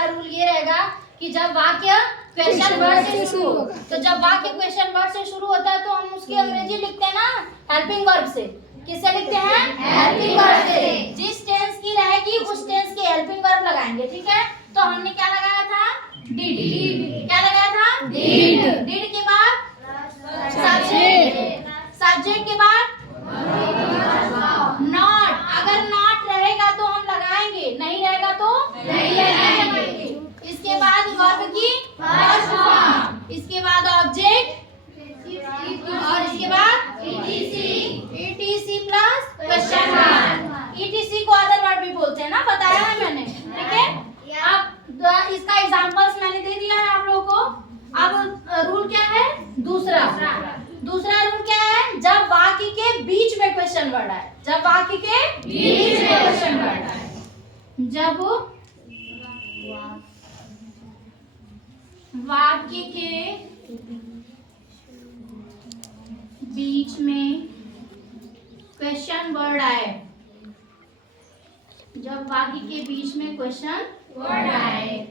पहला रूल ये रहेगा कि जब वाक्य क्वेश्चन वर्ड से शुरू हो, तो जब वाक्य क्वेश्चन वर्ड से शुरू होता है तो हम उसकी अंग्रेजी लिखते हैं ना हेल्पिंग वर्ब से। किससे लिखते हैं? हेल्पिंग वर्ब से। जिस टेंस की रहेगी उस टेंस की हेल्पिंग वर्ब लगाएंगे, ठीक है। तो हमने क्या लगाया था? डिड। क्या लगाया था? डिड। डिड के बाद सब्जेक्ट, सब्जेक्ट के बाद नॉट। अगर नॉट रहेगा तो हम लगाएंगे, नहीं रहेगा तो नहीं लगाएंगे। इसके बाद वर्ब की फर्स्ट फॉर्म, इसके बाद ऑब्जेक्ट और इसके बाद etc plus question mark. Etc को अदर वर्ड भी बोलते हैं ना, बताया है मैंने, ठीक है। अब इसका एग्जांपल्स मैंने दे दिया है आप लोगों को। अब रूल क्या है? दूसरा रूल क्या है? जब वाक्य के बीच में क्वेश्चन वर्ड आए, जब वाक्य के बीच में क्वेश्चन वर्ड आए, जब वाक्य के बीच में क्वेश्चन वर्ड आए, जब वाक्य के बीच में क्वेश्चन वर्ड आए।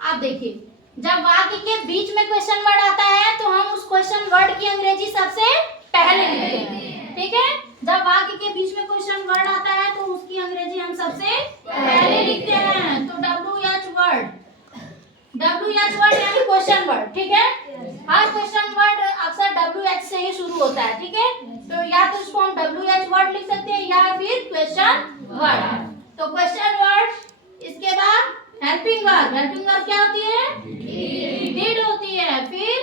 आप देखिए, जब वाक्य के बीच में क्वेश्चन वर्ड आता है तो हम उस क्वेश्चन वर्ड की अंग्रेजी सबसे पहले लिखते हैं, ठीक है। जब वाक्य के बीच में क्वेश्चन वर्ड आता है तो उसकी अंग्रेजी हम सबसे पहले लिखते हैं। तो WH वर्ड यानी क्वेश्चन वर्ड, ठीक है। हर क्वेश्चन वर्ड अक्सर WH से ही शुरू होता है, ठीक है। तो या तो इसको हम WH वर्ड लिख सकते हैं या फिर क्वेश्चन वर्ड। तो क्वेश्चन वर्ड, इसके बाद हेल्पिंग वर्ब। हेल्पिंग वर्ब क्या होती है? डिड होती है। फिर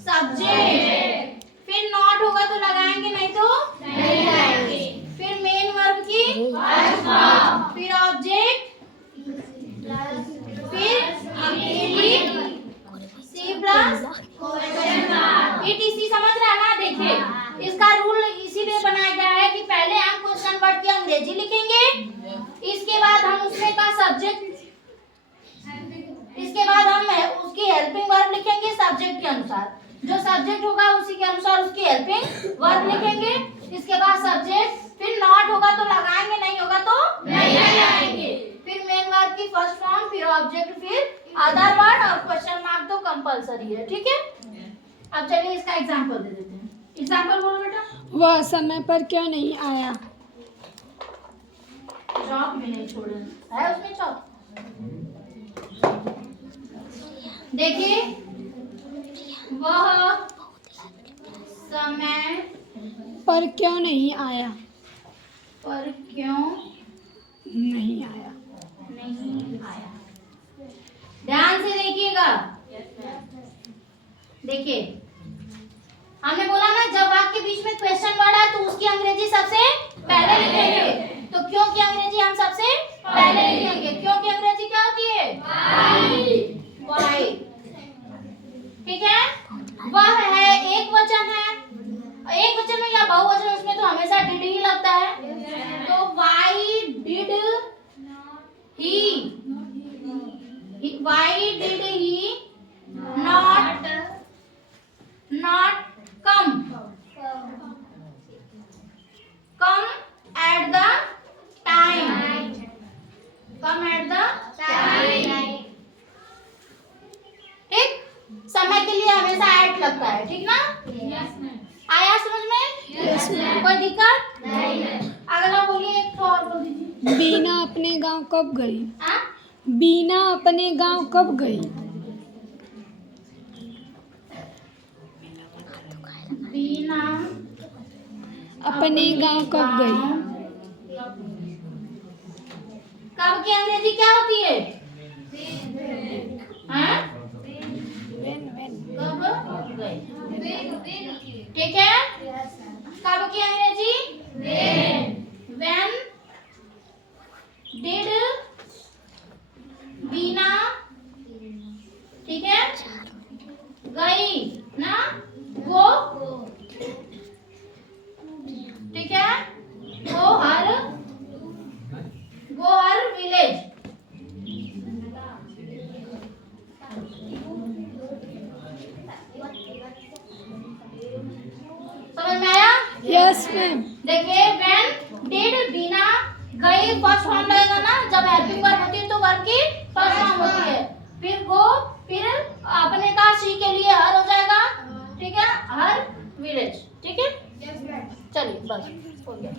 सब्जेक्ट, फिर नॉट होगा तो लगाएंगे, नहीं तो नहीं लगाएंगे। फिर मेन वर्ब की फर्स्ट फॉर्म, फिर ऑब्जेक्ट, फिर C plus question mark. ETC समझ रहे हैं ना? देखिए, इसका रूल इसीलिए बनाया गया है कि पहले हम क्वेश्चन वर्ड की अंग्रेजी लिखेंगे, इसके बाद हम उसमें का सब्जेक्ट, इसके बाद हम उसकी हेल्पिंग वर्ब लिखेंगे सब्जेक्ट के अनुसार। जो सब्जेक्ट होगा उसी के अनुसार उसकी हेल्पिंग वर्ब लिखेंगे। इसके बाद सब्जेक्ट, फिर नॉट होगा तो लगाएंगे, नहीं होगा तो नहीं लगाएंगे। फिर मेन वर्ब की फर्स्ट फॉर्म, फिर ऑब्जेक्ट, फिर अदर वर्ड और क्वेश्चन मार्क तो कंपलसरी है, ठीक है। अब चलिए इसका एग्जांपल दे देते हैं। एग्जांपल बोलो बेटा। वह समय पर क्यों नहीं आया? चौक भी नहीं छोड़े है उसमें चौक। देखिए, वह समय पर क्यों नहीं आया? पर क्यों नहीं आया। नहीं आया। ध्यान से देखिएगा। देखिए, हमने बोला ना जब वाक्य के बीच में क्वेश्चन वर्ड है तो उसकी अंग्रेजी सबसे पहले लिखेंगे। तो क्यों की अंग्रेजी हम सबसे पहले लिखेंगे। क्यों की अंग्रेजी क्या होती है? व्हाई। ठीक है। वह है एक वचन है, एक वचन में या बहुवचन उसमें तो हमेशा डिड ही लगता है। तो why did he, why did he not come at the time, come at the time। ठीक, समय के लिए हमेशा एट लगता है, ठीक ना? Yes ma'am. आया समझ में? Yes ma'am. कोई दिक्कत नहीं है। अगला बोलिए, एक तो और बोल दीजिए। बीना अपने गांव कब गई? हाँ? बीना अपने गांव कब गई? बीना अपने गांव कब गई? कब की अंग्रेजी क्या होती है? हाँ? कब गई, ठीक है। कब की अंग्रेजी? when did बीना, ठीक है, गई ना, वो, ठीक है, go her village। समझ में आया? Yes ma'am. देखिए, when did बीना गई फर्स्ट फॉर्म लगेगा ना, जब हेल्पिंग वर्ब होती है तो वर्ब की फर्स्ट फॉर्म होती है। शी के लिए हर हो जाएगा, ठीक है, हर विलेज, ठीक है। चलिए बस हो गया।